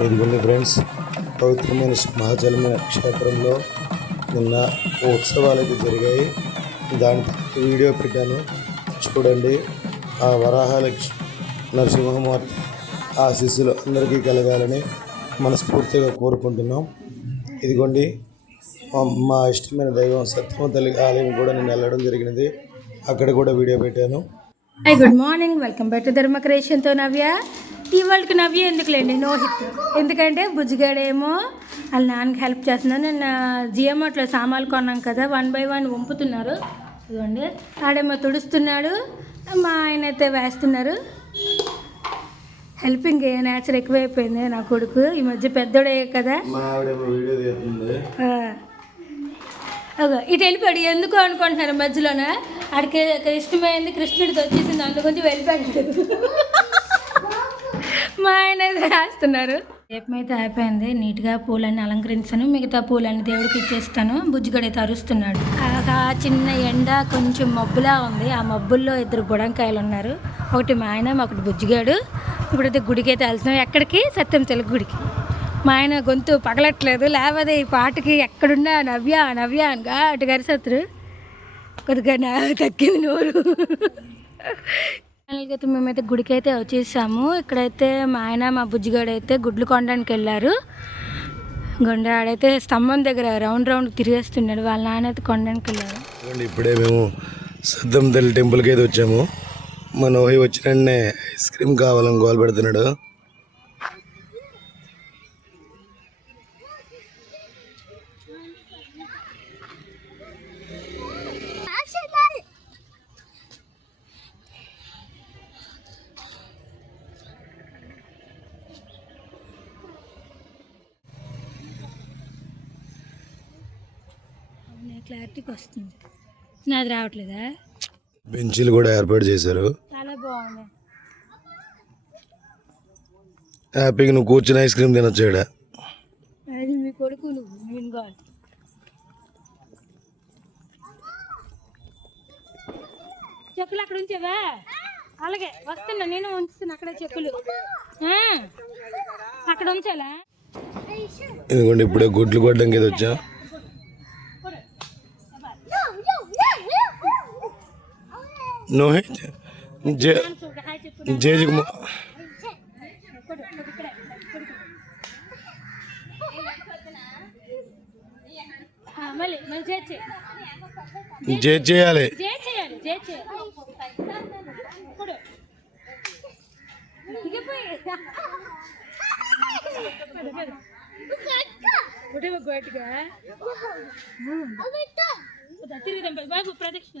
ఇదిగోండి ఫ్రెండ్స్ పవిత్రమైన మహాజలమ క్షేత్రంలో నిన్న ఉత్సవాలు జరిగాయి. దాని వీడియో పెట్టాను. చూడండి ఆ వరాహాలక్ష్మి నరసింహమూర్తి శిష్యులు అందరికీ కలగాలని మనస్ఫూర్తిగా కోరుకుంటున్నాం. ఇదిగోండి మా- ఇష్టమైన దైవం సత్యమ తల్లి ఆలయం కూడా నేను వెళ్ళడం జరిగినది. అక్కడ కూడా వీడియో పెట్టాను. Good morning. Welcome back to Dharma క్రియేషన్తో నవ్య. ఇవాళకి నవ్య ఎందుకులేండి? నో హిట్ ఎందుకంటే బుజ్జిగాడేమో వాళ్ళ నాన్నకి హెల్ప్ చేస్తున్నాను నేను జియోమార్ట్లో సామాన్లు కొన్నాం కదా వన్ బై వన్ వంపుతున్నారు. ఇదిగోండి ఆడేమో తుడుస్తున్నాడు మా ఆయన అయితే వేస్తున్నారు హెల్పింగ్ నేచర్ ఎక్కువైపోయింది నా కొడుకు. ఈ మధ్య పెద్దోడే కదా. ఇటు వెళ్ళిపోయాడు. ఎందుకు అనుకుంటున్నారు మధ్యలోన? ఆడికి ఇష్టమైంది కృష్ణుడితో వచ్చేసింది అందుగురించి వెళ్ళిపోయాడు. మా ఆయన అయితే రాస్తున్నారు. దీపం అయితే అయిపోయింది. నీట్గా పూలన్నీ అలంకరించాను. మిగతా పూలన్నీ దేవుడికి ఇచ్చేస్తాను. బుజ్జిగడైతే అరుస్తున్నాడు. ఆ చిన్న ఎండ కొంచెం మబ్బులా ఉంది. ఆ మబ్బుల్లో ఇద్దరు బుడంకాయలు ఉన్నారు. ఒకటి మా ఆయన ఒకటి బుజ్జిగాడు. ఇప్పుడైతే గుడికి అయితే వెళ్తున్నాం. ఎక్కడికి? సత్యం తెలుగు గుడికి. మా ఆయన గొంతు పగలట్లేదు. లేకపోతే ఈ పాటకి. ఎక్కడున్నా నవ్య నవ్య అనగా అటు గరిసత్రు కొద్దిగా నా తగ్గింది నోరు. ఫైనల్గా అయితే మేమైతే గుడికి అయితే వచ్చేసాము. ఇక్కడైతే మా ఆయన మా బుజ్జిగాడు అయితే గుడ్లు కొనడానికి వెళ్ళారు. గుండె ఆడైతే స్తంభం దగ్గర రౌండ్ రౌండ్ తిరిగేస్తున్నాడు. వాళ్ళ నాన్న అయితే కొనడానికి వెళ్ళారు. ఇప్పుడే మేము సిద్ధం తల్లి టెంపుల్కి అయితే వచ్చాము. మన నోహి వచ్చిన ఐస్ క్రీమ్ కావాలని గోల్ పెడుతున్నాడు. క్లారిటీకి వస్తుంది. నాది రావట్లేదా? బెంచీలు కూడా ఏర్పాటు చేశారు. చాలా బాగుంది హ్యాపీగా నువ్వు కూర్చుని ఐస్ క్రీమ్ తినొచ్చు ఈడ అది మీ కొడుకు నువ్వు నేను కాదు. చెప్పులు అక్కడ ఉంచావా? అలాగే వస్తున్నా నేను ఉంచుతున్నా అక్కడ చెప్పులు అక్కడ ఉంచాలా? ఎందుకంటే ఇప్పుడే గుడ్లు కొట్టడానికి అయితే వచ్చాం. ఆ, మళ్ళీ జే చేయాలి జే చేయాలి జే చేయాలి. గట్టిగా తిరుగుదాం బాబు ప్రదక్షిణ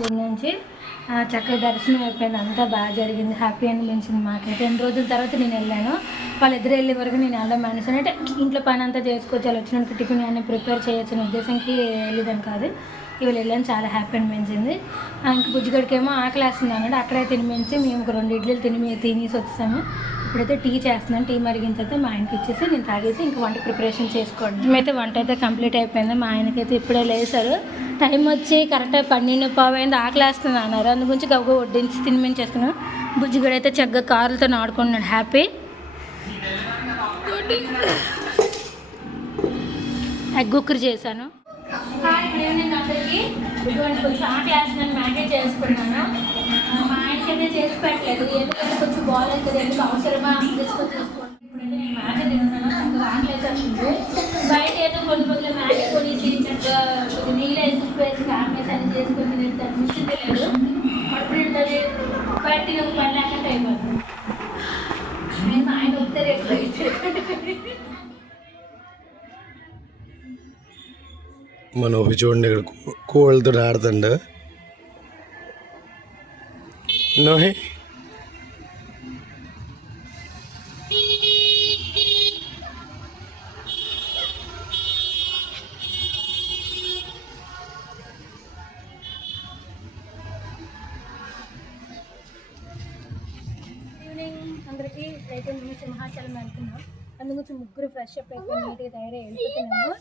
గుడి నుంచి చక్కగా దర్శనం అయిపోయింది. అంతా బాగా జరిగింది. హ్యాపీ అనిపించింది మాకైతే. రెండు రోజుల తర్వాత నేను వెళ్ళాను. వాళ్ళిద్దరు వెళ్ళే వరకు నేను వెళ్ళడం మానేసాను అంటే ఇంట్లో పని అంతా చేసుకోవచ్చు. వాళ్ళు వచ్చినాక టిఫిన్ అన్ని ప్రిపేర్ చేయొచ్చు అనే ఉద్దేశంకి వెళ్ళేదాన్ని కాదు. ఇవాళ వెళ్ళాను చాలా హ్యాపీ అనిపించింది. ఇంక బుజ్జిగడికేమో ఆకలి వేస్తుంది అన్నాడు. అక్కడే తినిపించి మేము ఒక రెండు ఇడ్లీలు తిని తినేసి వచ్చాము ఇప్పుడైతే టీ చేస్తున్నాను. టీ మరిగిన తర్వాత మా ఆయనకి ఇచ్చేసి నేను తాగేసి ఇంక వంట ప్రిపరేషన్ చేసుకోండి. మేమైతే వంట అయితే కంప్లీట్ అయిపోయింది. మా ఆయనకైతే ఇప్పుడే లేసారు. టైం వచ్చి కరెక్ట్గా పన్నెండు పావైంది ఆకలి వేస్తుంది అన్నారు. అందు గురించి గబగబా వడ్డించి తినిపించేస్తున్నాను బుజ్జిగడ అయితే చక్కగా కారులతో ఆడుకుంటున్నాడు. హ్యాపీ ఎగ్ కుక్కర్ చేశాను. హాయ్ గుడ్ ఈవినింగ్ అందరికీ ఇటువంటి కొంచెం ఆకలి వేస్తున్నాను మ్యాగీ చేసుకున్నాను. మా ఆయనకైతే చేసి పెట్టలేదు. ఎందుకంటే కొంచెం బాల్ అవుతుంది ఎందుకు అవసరమా తీసుకొని తీసుకోండి. ఇప్పుడైతే నేను మ్యాగీ తిన్నాను నాకు ఆకలి వచ్చింది బయట ఏదో కొన్ని కొన్ని మ్యాగీ కొని తిని నీళ్ళు వేసి ఉప్పు వేసి కామేసి అన్ని చేసుకొని తింటే మిషన్ తెలియదు అప్పుడు నిండుతుంది బయట ఒక పని లేకుండా అయిపోతుంది. మన చూడండి ఇక్కడ కోళ్ళతో ఆడుతుండ నోహి అందరికీ అయితే మేము సింహాచలం వెళ్తున్నాం అందుగురించి ముగ్గురు ఫ్రెష్ అప్ అయిపోయి నీట్గా తయారై వెళ్ళిపోతున్నాము.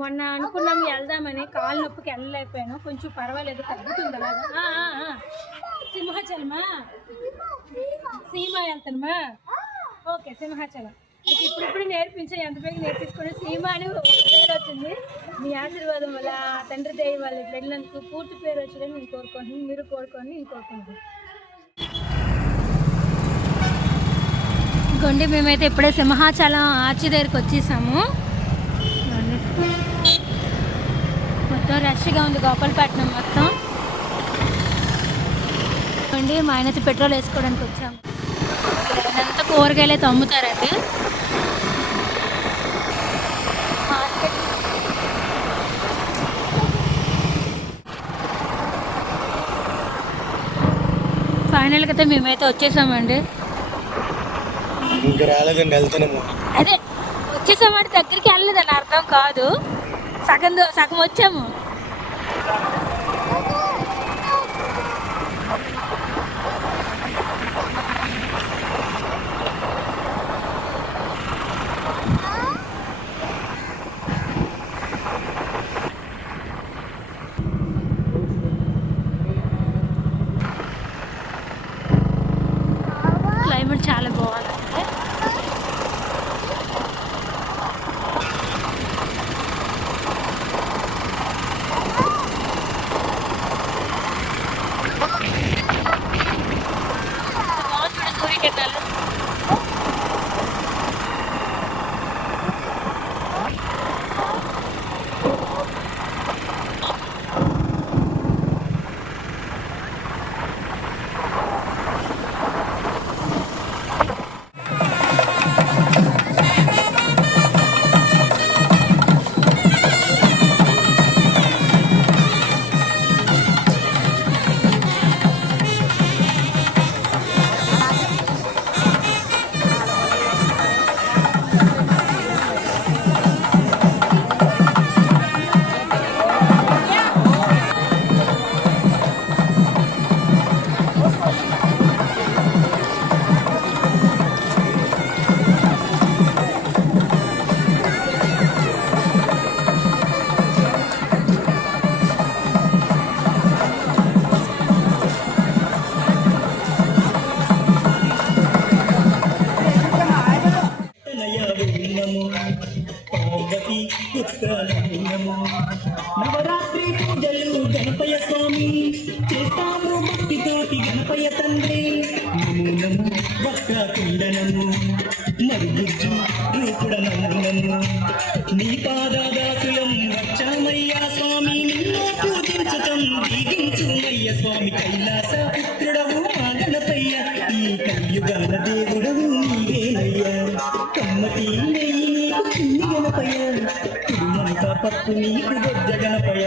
మొన్న అనుకున్నాం వెళ్దామని కాలు నొప్పికి వెళ్ళలేకపోయాను కొంచెం పర్వాలేదు తగ్గుతుంది అలాగా. సింహాచలమా? సీమ వెళ్తానమా ఓకే సింహాచలం. మీకు ఇప్పుడిప్పుడు నేర్పించే ఎంత ಬೇಗ నేర్పించుకుని సీమ అని ఒక పేరు వచ్చింది. మీ ఆశీర్వాదం వల్ల తండ్రి దేవి వాళ్ళు ఇప్పుడు వెళ్ళినందుకు పూర్తి పేరు వచ్చిందని నేను కోరుకుంటున్నాను మీరు కోరుకోండి నేను కోరుకుంటున్నాను ఇదిగోండి మేమైతే ఇప్పుడే సింహాచలం ఆర్చి దగ్గరికి వచ్చేసాము. మొత్తం రష్గా ఉంది గోపాలపట్నం మొత్తం. అండి మా ఆయనతో పెట్రోల్ వేసుకోవడానికి వచ్చాము. ఇదంతా కూరగాయలు అయితే అమ్ముతారండి ఫైనల్గా అయితే మేమైతే వచ్చేసామండి. ఇంకా రాలేదండి వెళ్తున్నాము. అదే వచ్చేసామంటే దగ్గరికి వెళ్ళలేదని అర్థం కాదు. సగం సగం వచ్చాము. ఒక్క నమో కుండనము మరుగుజ్జు రూపుడ నమో నీ పాదాదాసులం వచ్చామయ్యా స్వామి నిన్ను పూజించటం దీగించుమయ్య స్వామి కైలాస పుత్రుడవు మా గణపయ్య ఈ కలియుగాల దేవుడవు నీవేనయ్యా. కమ్మటి నెయ్యి నీకు చిన్ని గణపయ్య కుడుమంత పప్పు నీకు బొజ్జ గణపయ్య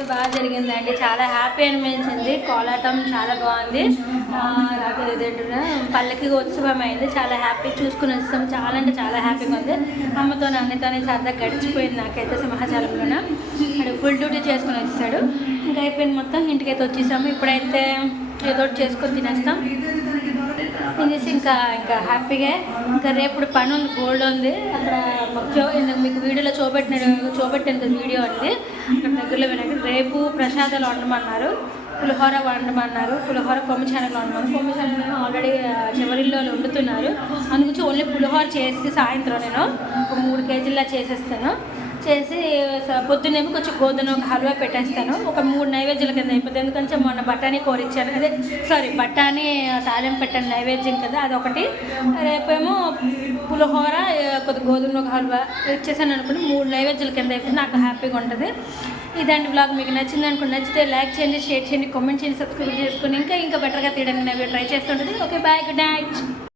అయితే బాగా జరిగిందండి చాలా హ్యాపీ అనిపించింది. కోలాటం చాలా బాగుంది. ఆ, పల్లకి ఉత్సవం అయింది చాలా హ్యాపీ చూసుకుని వస్తాం చాలా అంటే చాలా హ్యాపీగా ఉంది. అమ్మతో అన్నతోనే సరదా గడిచిపోయింది నాకైతే సింహాచలంలోన. అక్కడ ఫుల్ డ్యూటీ చేసుకుని వచ్చేసాడు ఇంకా అయిపోయింది మొత్తం. ఇంటికైతే వచ్చేసాము. ఇప్పుడైతే ఏదో ఒకటి చేసుకొని తినేస్తాం. తినేసి ఇంకా ఇంకా హ్యాపీగా ఇంకా రేపు పని ఉంది. గోల్డ్ ఉంది అక్కడ మీకు వీడియోలో చూపెట్టిన చూపెట్టిన వీడియో ఉంది అక్కడ దగ్గరలో వినాయకుడు. రేపు ప్రసాదాలు వండమన్నారు. పులిహోర వండమన్నారు. పులిహోర కొమ్మ ఛానల్ వండమన్నారు. కొమ్మ ఛానల్ ఆల్రెడీ చివరిలో వండుతున్నారు. అందుగురించి ఓన్లీ పులిహోర చేసి సాయంత్రం నేను ఒక మూడు కేజీలా చేసేస్తాను. చేసి స- పొద్దున్నేమో కొంచెం గోధుమ ఒక హల్వా పెట్టేస్తాను. ఒక మూడు నైవేద్యాల కింద అయిపోతుంది ఎందుకంటే మొన్న బఠానీ కోరిచ్చాను. అదే సారీ బఠానీ తాళం పెట్టాను నైవేద్యం కదా అదొకటి. రేపేమో పులిహోర కొద్ది గోధుమ ఒక హల్వా ఇచ్చేసాను అనుకుని మూడు నైవేద్యాల కింద అయిపోతుంది నాకు హ్యాపీగా ఉంటుంది. ఇదండి బ్లాగ్ మీకు నచ్చింది అనుకుని నచ్చితే లైక్ చేయండి షేర్ చేయండి కామెంట్ చేయండి సబ్స్క్రైబ్ చేసుకుని ఇంకా ఇంకా బెటర్గా తీయడానికి నేను ట్రై చేస్తుంటుంది ఓకే బాయ్ గుడ్ నైట్.